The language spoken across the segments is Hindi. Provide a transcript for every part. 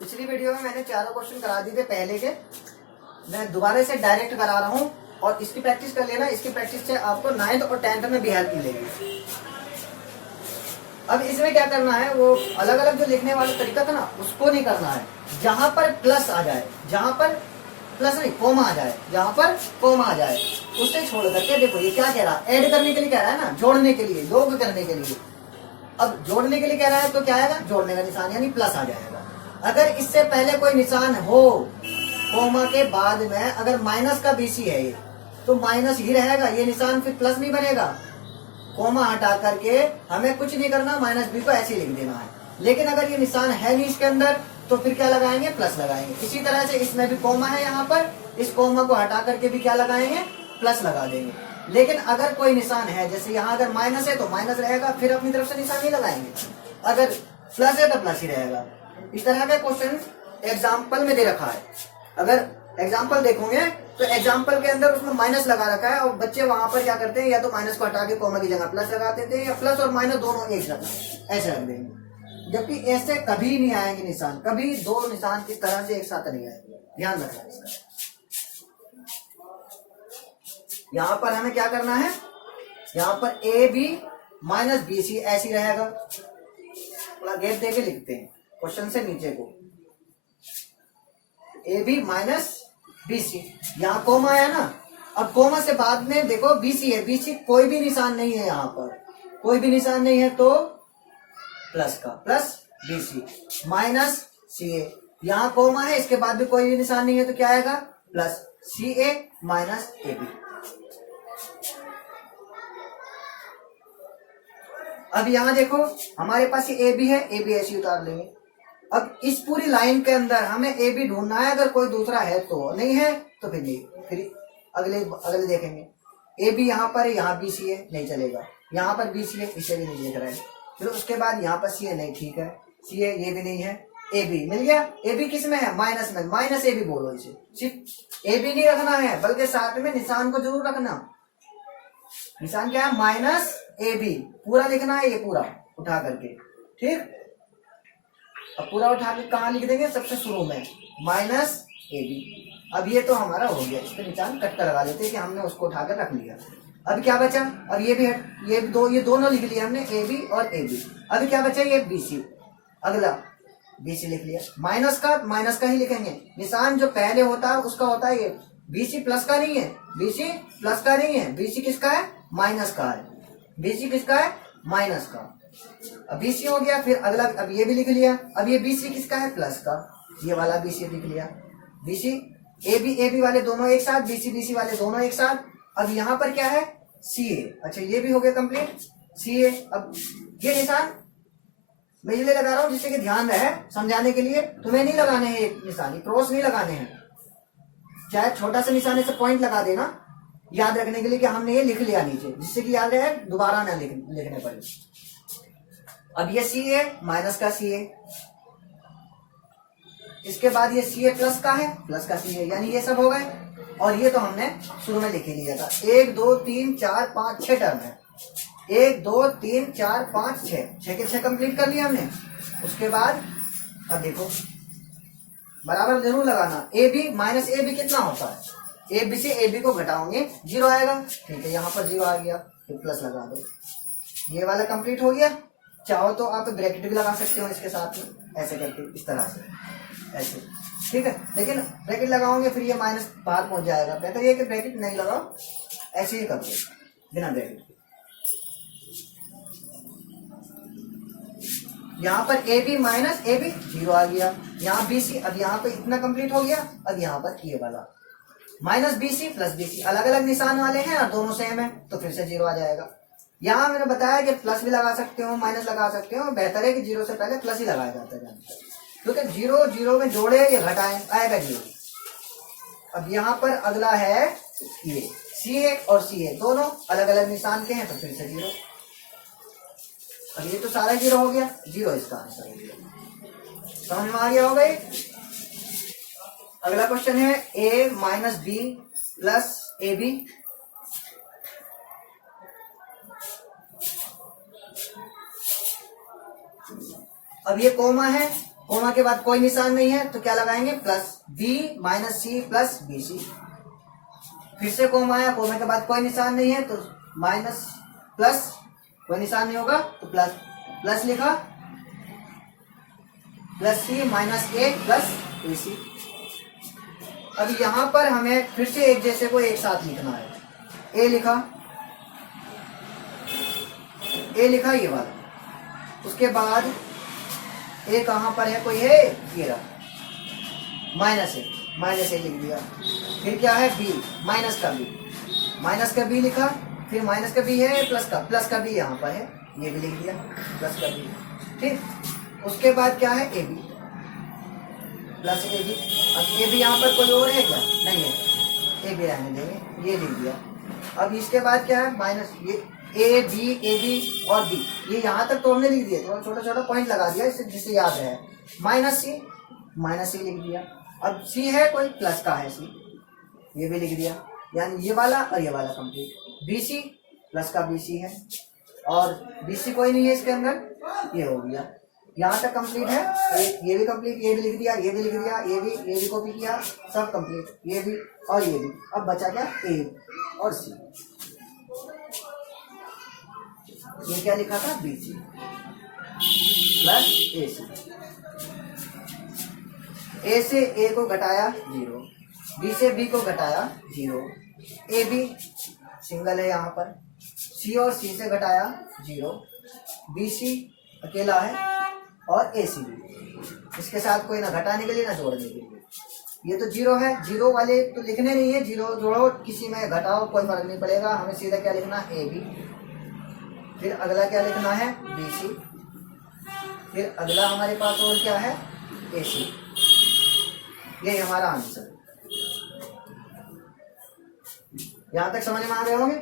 पिछली वीडियो में मैंने चारों क्वेश्चन करा दिए थे पहले के, मैं दोबारा से डायरेक्ट करा रहा हूँ और इसकी प्रैक्टिस कर लेना। इसकी प्रैक्टिस से आपको 9th और 10th में भी हेल्प मिलेगी। अब इसमें क्या करना है, वो अलग अलग जो लिखने वाला तरीका था ना, उसको नहीं करना है। जहां पर प्लस आ जाए, जहां पर प्लस नहीं कोमा आ जाए, जहां पर कोमा आ जाए उससे छोड़ करके देखो ये क्या कह रहा है, ऐड करने के लिए कह रहा है ना, जोड़ने के लिए, योग करने के लिए। अब जोड़ने के लिए कह रहा है तो क्या आएगा, जोड़ने का निशान यानी प्लस आ जाएगा। अगर इससे पहले कोई निशान हो, कोमा के बाद में अगर माइनस का बीसी है ये, तो माइनस ही रहेगा, ये निशान फिर प्लस नहीं बनेगा। कोमा हटा करके हमें कुछ नहीं करना, माइनस बी को ऐसे ही लिख देना है। लेकिन अगर ये निशान है नहीं इसके अंदर, तो फिर क्या लगाएंगे, प्लस लगाएंगे। इसी तरह से इसमें भी कोमा है, यहाँ पर इस कोमा को हटा करके भी क्या लगाएंगे, प्लस लगा देंगे। लेकिन अगर कोई निशान है, जैसे यहाँ अगर माइनस है तो माइनस रहेगा, फिर अपनी तरफ से निशान नहीं लगाएंगे। अगर प्लस है तो प्लस ही रहेगा। इस तरह का क्वेश्चन एग्जाम्पल में दे रखा है। अगर एग्जाम्पल देखोगे तो एग्जाम्पल के अंदर उसमें माइनस लगा रखा है और बच्चे वहां पर क्या करते हैं, या तो माइनस को हटा के कोमा की जगह प्लस लगा देते हैं, या प्लस और माइनस दोनों एक साथ ऐसे रख देंगे। जबकि ऐसे कभी नहीं आएंगे निशान, कभी दो निशान की तरह से एक साथ नहीं आएंगे, ध्यान रखना इसका। यहाँ पर हमें क्या करना है, यहाँ पर A B minus B C ऐसी रहेगा। थोड़ा गैप देके लिखते हैं क्वेश्चन से नीचे को, A B minus B C. यहाँ कोमा आया ना, अब कोमा से बाद में देखो बी सी है, बी सी कोई भी निशान नहीं है, यहाँ पर कोई भी निशान नहीं है, तो प्लस का प्लस बी सी माइनस सी ए। यहाँ कोमा है, इसके बाद भी कोई भी निशान नहीं है, तो क्या आएगा, plus C A minus A B. अब यहाँ देखो हमारे पास ये ए बी है, ए बी ऐसी उतार लेंगे। अब इस पूरी लाइन के अंदर हमें ए बी ढूंढना है, अगर कोई दूसरा है तो, नहीं है तो फिर नहीं, फिर अगले देखेंगे। ए बी यहाँ पर है, यहाँ बी सी है, नहीं चलेगा। यहाँ पर बी सी है, इसे भी नहीं देख रहा है। फिर उसके बाद यहाँ पर सी है, नहीं ठीक है, सी है, ये भी नहीं है। ए बी मिल गया। ए बी किस में है, माइनस में, माइनस ए बी बोलो इसे। सिर्फ ए बी नहीं रखना है, बल्कि साथ में निशान को जरूर रखना। निशान क्या है, माइनस ए बी पूरा लिखना है, ये पूरा उठा करके, ठीक। अब पूरा उठा के कहाँ लिख देंगे, सबसे शुरू में माइनस ए बी। अब ये तो हमारा हो गया, इस पे निशान कट कर लगा देते हैं कि हमने उसको उठा कर रख लिया। अब क्या बचा, अब ये भी है, ये दोनों लिख लिया हमने, ए बी और ए बी। अब क्या बचा, ये बी सी, अगला बी सी लिख लिया। माइनस का ही लिखेंगे, निशान जो पहले होता है उसका होता है ये। बी सी प्लस का नहीं है, बी सी प्लस का नहीं है, बी सी किसका है, माइनस का है। बी सी किसका है, माइनस का। अब बी सी हो गया, फिर अगला अब ये भी लिख लिया। अब ये बी सी किसका है, प्लस का, ये वाला बी सी लिख लिया। बी सी ए बी वाले दोनों एक साथ, बी सी वाले दोनों एक साथ। अब यहाँ पर क्या है, सी ए। अच्छा ये भी हो गया कंप्लीट, सी ए। अब ये निशान मैं इसलिए लगा रहा हूँ जिससे कि ध्यान रहे, समझाने के लिए। तुम्हें नहीं लगाने हैं एक निशान, क्रॉस नहीं लगाने हैं, चाहे छोटा सा निशान से पॉइंट लगा देना, याद रखने के लिए कि हमने ये लिख लिया नीचे, जिससे कि याद रहे, दोबारा ना लिखने पड़े। अब ये सी ए माइनस का सी ए, इसके बाद ये सी ए प्लस का है, प्लस का सी ए, यानी ये सब हो गए। और ये तो हमने शुरू में लिख ही लिया था। 1 2 3 4 5 6 टर्म है, 1 2 3 4 5 6 के 6 कंप्लीट कर लिया हमने। उसके बाद अब देखो बराबर जरूर लगाना, A B minus A B कितना होता है, ए बी से ए बी को घटाओगे 0 आएगा, ठीक है। यहाँ पर 0 आ गया, फिर प्लस लगा दो, ये वाला कंप्लीट हो गया। चाहो तो आप ब्रैकेट भी लगा सकते हो इसके साथ में, ऐसे करके, इस तरह से ऐसे, ठीक है। लेकिन ब्रैकेट लगाओगे फिर ये माइनस बाहर पहुंच जाएगा, बेहतर ये कि ब्रैकेट नहीं लगाओ, ऐसे ही कर दो बिना ब्रैकेट। यहाँ पर A B minus A B 0 आ गया, यहाँ बी सी। अब यहाँ पे इतना कंप्लीट हो गया। अब यहाँ पर ये वाला minus B C plus B C, अलग अलग निशान वाले हैं और दोनों सेम है, तो फिर से 0 आ जाएगा। यहाँ मैंने बताया कि प्लस भी लगा सकते हो, माइनस लगा सकते हो, बेहतर है कि 0 से पहले प्लस ही लगाया जाता है, क्योंकि 0 में जोड़े या घटाए आएगा 0। अब यहाँ पर अगला है ये सी ए और सी ए, दोनों अलग अलग निशान के हैं, तो फिर से 0। अब ये तो सारा 0 हो गया, 0 इसका आंसर हो गया। समझ में आ गया होगा ये। अगला क्वेश्चन है a minus b plus A B. अब ये कोमा है, कोमा के बाद कोई निशान नहीं है तो क्या लगाएंगे, plus B minus C plus B C. फिर से कोमा आया, कोमा के बाद कोई निशान नहीं है तो माइनस प्लस, कोई निशान नहीं होगा तो प्लस, प्लस लिखा प्लस सी माइनस ए प्लस ए सी। अब यहां पर हमें फिर से एक जैसे को एक साथ लिखना है। ए लिखा, ए लिखा ये वाला, उसके बाद ए कहां पर है, कोई है, ये रहा माइनस ए, माइनस ए लिख दिया। फिर क्या है, बी माइनस का बी, माइनस का बी लिखा, फिर माइनस का बी है प्लस का बी यहाँ पर है, ये भी लिख दिया प्लस का बी। ठीक, उसके बाद क्या है, A B plus A B. अब ए बी यहाँ पर कोई और है क्या, नहीं है, ए बी रहने देंगे, ये लिख दिया। अब इसके बाद क्या है, माइनस ये ए बी और बी, ये यहाँ तक तो हमने लिख दिया, थोड़ा छोटा छोटा पॉइंट लगा दिया इससे जिससे याद रहे। माइनस सी लिख दिया। अब सी है कोई, प्लस का है सी, ये भी लिख दिया, यानी ये वाला और ये वाला कंप्लीट। बी सी प्लस का बी सी है और बी सी कोई नहीं है इसके अंदर, ये हो गया, यहाँ तक कंप्लीट है। ये भी कंप्लीट, ये भी लिख दिया, ये भी लिख दिया, ये भी कॉपी किया, सब कंप्लीट, ये भी और ये भी। अब बचा क्या, ए और सी। ये क्या लिखा था, बी सी प्लस ए सी। ए से ए को घटाया 0, बी से बी को घटाया 0, ए बी सिंगल है यहाँ पर, सी और सी से घटाया 0, बी सी अकेला है और ए सी भी, इसके साथ कोई ना घटाने के लिए ना जोड़ने के लिए। ये तो 0 है, 0 वाले तो लिखने नहीं है, 0 जोड़ो किसी में घटाओ कोई फर्क नहीं पड़ेगा, हमें सीधा क्या लिखना, ए बी। फिर अगला क्या लिखना है, बी सी। फिर अगला हमारे पास और क्या है, ए सी। ये हमारा आंसर। यहां तक समझ में आ रहे होंगे।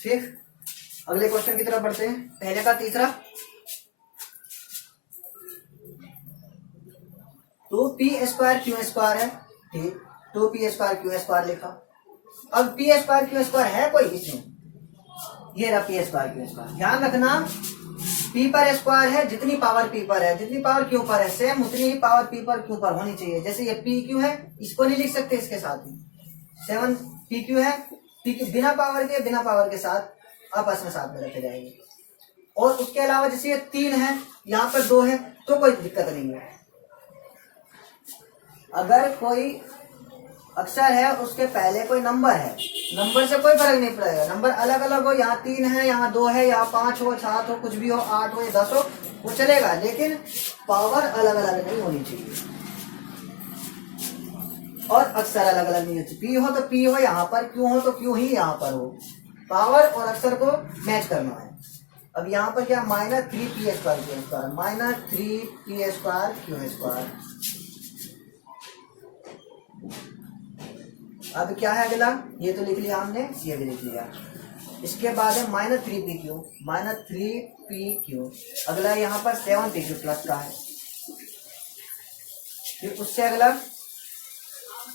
ठीक, अगले क्वेश्चन की तरफ बढ़ते हैं। पहले का तीसरा, तो पी स्क्वायर क्यू स्क्वायर है, ठीक, तो पी स्क्वायर क्यू स्क्वायर लिखा। अब पी स्क्वायर क्यू स्क्वायर है कोई इसमें, ये रहा पी स्क्वायर क्यू स्क्वायर। ध्यान रखना, पी पर स्क्वायर है, जितनी पावर पी पर है, जितनी पावर क्यू पर है, सेम उतनी ही पावर पी पर क्यू पर होनी चाहिए। जैसे ये पी क्यू है, इसको नहीं लिख सकते इसके साथ ही, 7 पी क्यू है, पी क्यू बिना पावर के साथ आपस में साथ में रखे जाएंगे। और उसके अलावा जैसे ये 3 है, यहाँ पर 2 है, तो कोई दिक्कत नहीं है। अगर कोई अक्षर है उसके पहले कोई नंबर है, नंबर से कोई फर्क नहीं पड़ेगा, नंबर अलग अलग हो, यहाँ 3 है, यहाँ 2 है, यहाँ 5 हो, 7 हो, कुछ भी हो, 8 हो या 10 हो, वो चलेगा, लेकिन पावर अलग अलग नहीं होनी चाहिए और अक्षर अलग अलग नहीं होती। पी हो तो पी हो यहाँ पर, क्यू हो तो क्यू ही यहाँ पर हो, पावर और अक्षर को मैच करना है। अब यहाँ पर क्या, -3 P square Q square, -3 P square Q square. अब क्या है अगला, ये तो लिख लिया हमने, ये भी लिख लिया। इसके बाद है -3 पी क्यू, -3 पी क्यू। अगला यहाँ पर 7 पी क्यू प्लस का है। फिर उससे अगला,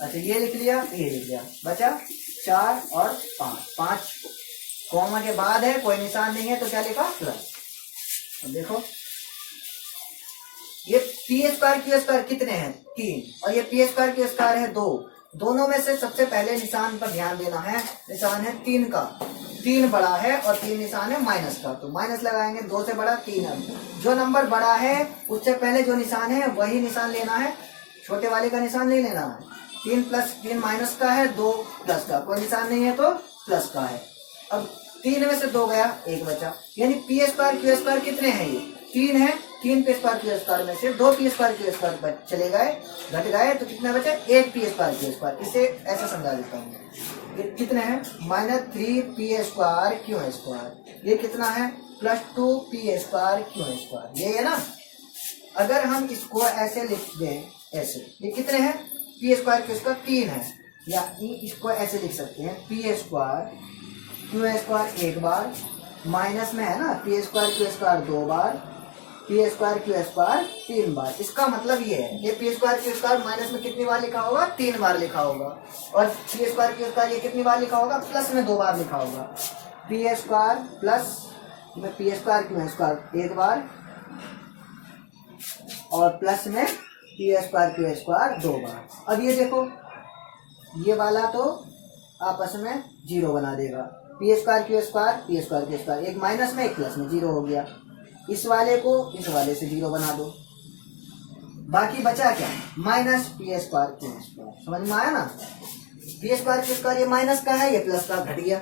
अच्छा ये लिख लिया, ये लिख लिया, बचा 4 और 5 कॉमा के बाद है, कोई निशान नहीं है तो क्या लिखा, प्लस। अब देखो ये पी स्क्वायर क्यू स्क्वायर कितने हैं, 3, और ये पी स्क्वायर क्यू स्क्वायर है 2। दोनों में से सबसे पहले निशान पर ध्यान देना है, निशान है 3 का, 3 बड़ा है और 3 निशान है माइनस का, तो माइनस लगाएंगे, 2 से बड़ा 3 है। जो नंबर बड़ा है उससे पहले जो निशान है वही निशान लेना है, छोटे वाले का निशान नहीं लेना है। 3 प्लस 3 माइनस का है, 2 प्लस का, कोई निशान नहीं है तो प्लस का है। अब 3 में से 2 गया, 1 बचा, यानी पी स्क्वायर क्यू स्क्वायर कितने हैं, ये 3 है, 3 पी स्क्वायर क्यू स्क्वायर में से 2 पी स्क्वायर क्यू स्क्वायर चले गए, घट गए, तो कितना बचा, 1 पी स्क्वायर क्यू स्क्वायर। इसे ऐसा समझा देता हूँ, ये कितने हैं, -3 पी स्क्वायर क्यू स्क्वायर, ये कितना है, +2 पी स्क्वायर क्यू स्क्वायर, ये है ना। अगर हम इसको ऐसे लिख दें, ऐसे, ये कितने हैं, पी स्क्वायर क्यू स्क्वायर 3 है, या इसको ऐसे लिख सकते हैं, पी स्क्वायर क्यू स्क्वायर 1 बार, माइनस में है ना, पी स्क्वायर क्यू स्क्वायर 2 बार, पी स्क्वायर क्यू स्क्वायर 3 बार। इसका मतलब ये है, ये P square Q square minus में कितनी बार लिखा होगा, 3 बार लिखा होगा, और पी स्क्वायर क्यू स्क्वायर ये कितनी बार लिखा होगा, प्लस में 2 बार लिखा होगा। पी स्क्वायर प्लस में पी स्क्वायर क्यू स्क्वायर एक बार और प्लस में पी स्क्वायर क्यू स्क्वायर दो बार। अब ये देखो ये वाला तो आपस में जीरो बना देगा, पी स्क्वायर क्यू स्क्वायर एक माइनस में एक प्लस में जीरो हो गया। इस वाले को इस वाले से जीरो बना दो, बाकी बचा क्या minus P square Q square. समझ में आया ना, पी स्क्वायर क्यू स्क्वायर ये माइनस का है, ये प्लस का घट गया।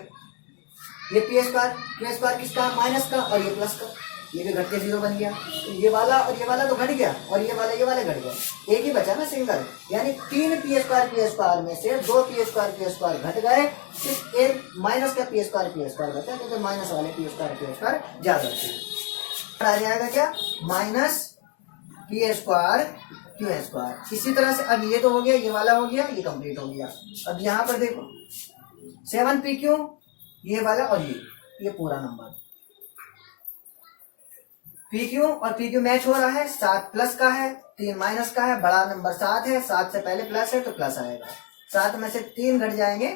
ये पी स्क्वायर क्यू स्क्वायर किसका माइनस का और ये प्लस का, ये भी घट के जीरो बन गया। ये वाला और ये वाला तो घट गया और ये वाला घट गया, एक ही बचा ना सिंगल। यानी तीन पी स्क्वायर क्यू स्क्वायर में से दो पी स्क्वायर क्यू स्क्वायर घट गए, सिर्फ एक माइनस का पी स्क्वायर क्यू स्क्वायर बचा, क्योंकि माइनस वाले पी स्क्वायर क्यू स्क्वायर ज्यादा थे। आ जाएगा क्या minus P square Q square. इसी तरह से अब ये तो हो गया, ये वाला हो गया, ये कंप्लीट हो गया। अब यहाँ पर देखो 7pq ये वाला और ये पूरा नंबर PQ और PQ मैच हो रहा है। 7 प्लस का है 3 माइनस का है, बड़ा नंबर 7 है, 7 से पहले प्लस है तो प्लस आएगा। 7 में से 3 घट जाएंगे,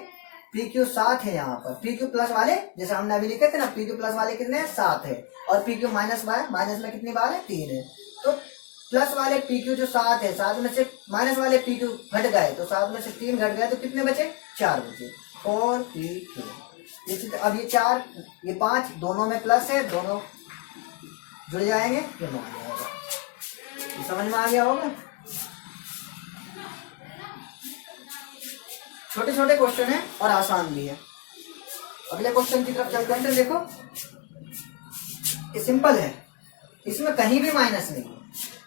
PQ 7 है यहाँ पर। PQ प्लस वाले जैसे हमने अभी लिखे थे ना, PQ प्लस वाले कितने हैं 7 है और PQ माइनस में कितनी बार है 3 है। तो प्लस वाले PQ जो 7 है, 7 में से माइनस वाले PQ घट गए तो 7 में से 3 घट गए तो कितने बचे 4 बचे 4 PQ। अब ये 4 ये 5 दोनों में प्लस है, दोनों जुड़ जाएंगे, ये मान जाएगा। ये समझ में आ गया होगा। छोटे छोटे क्वेश्चन है और आसान भी है। अगले क्वेश्चन की तरफ चलते हैं। देखो ये सिंपल है, इसमें कहीं भी माइनस नहीं है।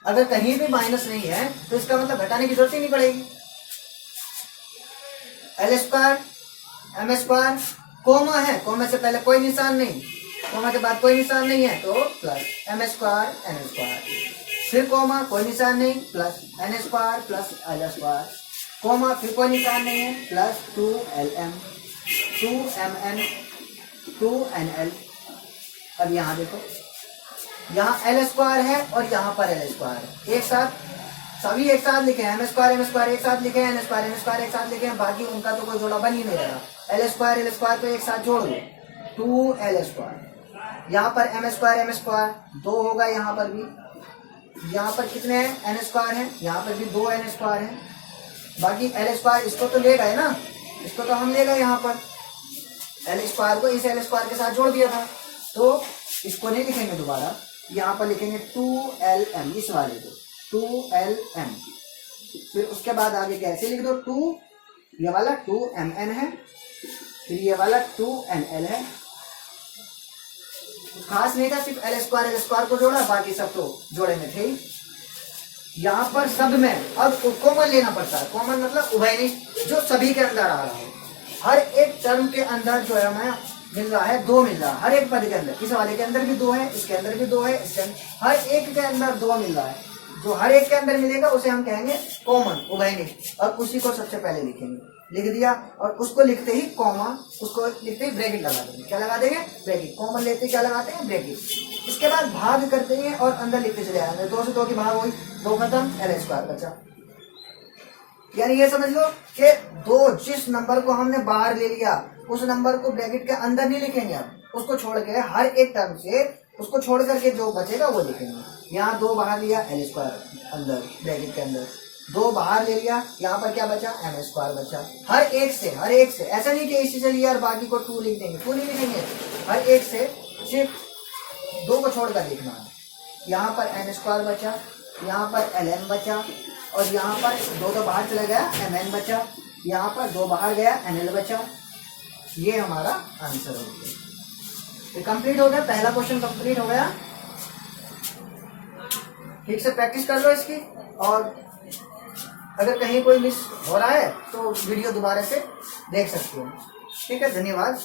अगर कहीं भी माइनस नहीं है तो इसका मतलब घटाने की जरूरत ही नहीं पड़ेगी। L square M square comma है, कोमा से पहले कोई निशान नहीं, कोमा के बाद कोई निशान नहीं है तो plus M square N square, फिर कोमा कोई निशान नहीं plus N square plus L square, comma फिर कोई निशान नहीं है प्लस 2lm 2mn 2nl। अब यहाँ देखो यहाँ एल स्क्वायर है और यहाँ पर एल स्क्वायर है, एक साथ सभी एक साथ लिखे हैं। एम स्क्वायर एक साथ लिखे हैं, एन स्क्वायर एक साथ लिखे हैं, बाकी उनका तो कोई जोड़ा बन ही नहीं रहा। एल स्क्वायर को एक साथ जोड़ दो 2l स्क्वायर। यहाँ पर एम स्क्वायर 2 होगा, यहाँ पर भी, यहाँ पर कितने हैं एन स्क्वायर है, यहाँ पर भी 2 एन स्क्वायर है। बाकी एल स्क्वायर इसको तो ले गए ना, इसको तो हम ले गए यहाँ पर, एल स्क्वायर को इस एल स्क्वायर के साथ जोड़ दिया था तो इसको नहीं लिखेंगे दोबारा, यहाँ पर लिखेंगे 2lm इस वाले को 2lm। फिर उसके बाद आगे कैसे लिख दो 2 ये वाला 2mn है, फिर ये वाला 2nl है। खास नहीं था, सिर्फ एल स्क्वायर को जोड़ा, बाकी सब तो जोड़े में थे। यहाँ पर सब में अब कॉमन लेना पड़ता है। कॉमन मतलब उभयनिष्ठ, जो सभी के अंदर आ रहा है। हर एक टर्म के अंदर जो है हमें मिल रहा है 2 मिल रहा है, हर एक पद के अंदर। इस वाले के अंदर भी 2 है, इसके अंदर भी 2 है, इसके हर एक के अंदर 2 मिल रहा है। जो हर एक के अंदर मिलेगा उसे हम कहेंगे कॉमन उभयनिष्ठ, और उसी को सबसे पहले लिखेंगे। लिख दिया और उसको लिखते ही कॉमा, उसको लिखते ही ब्रैकेट लगा देंगे। क्या लगा देंगे ब्रैकेट। कॉमन लेते क्या लगाते हैं ब्रैकेट। इसके बाद भाग करते हैं और अंदर लिखते चले आएंगे। 2 से 2 की भाग हुई, 2 खत्म, एल स्क्वायर बचा। यानी ये समझ लो कि 2 जिस नंबर को हमने बाहर ले लिया उस नंबर को ब्रैकेट के अंदर नहीं लिखेंगे, अब उसको छोड़ के हर एक टर्म से उसको छोड़ करके जो बचेगा वो लिखेंगे। यहाँ 2 बाहर लिया एल स्क्वायर अंदर ब्रैकेट के अंदर, 2 बाहर ले लिया, यहाँ पर क्या बचा एम स्क्वायर बचा। हर एक से ऐसा नहीं कि इसी से लिया और बाकी को 2 लिख देंगे, 2 नहीं लिखेंगे। हर एक से सिर्फ 2 को छोड़कर लिखना है। यहाँ पर एन स्क्वायर बचा, यहाँ पर एल एम बचा, और यहाँ पर 2 तो बाहर चला गया एम एन बचा, यहाँ पर 2 बाहर गया एन एल बचा। ये हमारा आंसर हो गया। ये कंप्लीट हो गया, पहला क्वेश्चन कंप्लीट हो गया। ठीक से प्रैक्टिस कर लो इसकी, और अगर कहीं कोई मिस हो रहा है तो वीडियो दोबारा से देख सकते हो। ठीक है, धन्यवाद।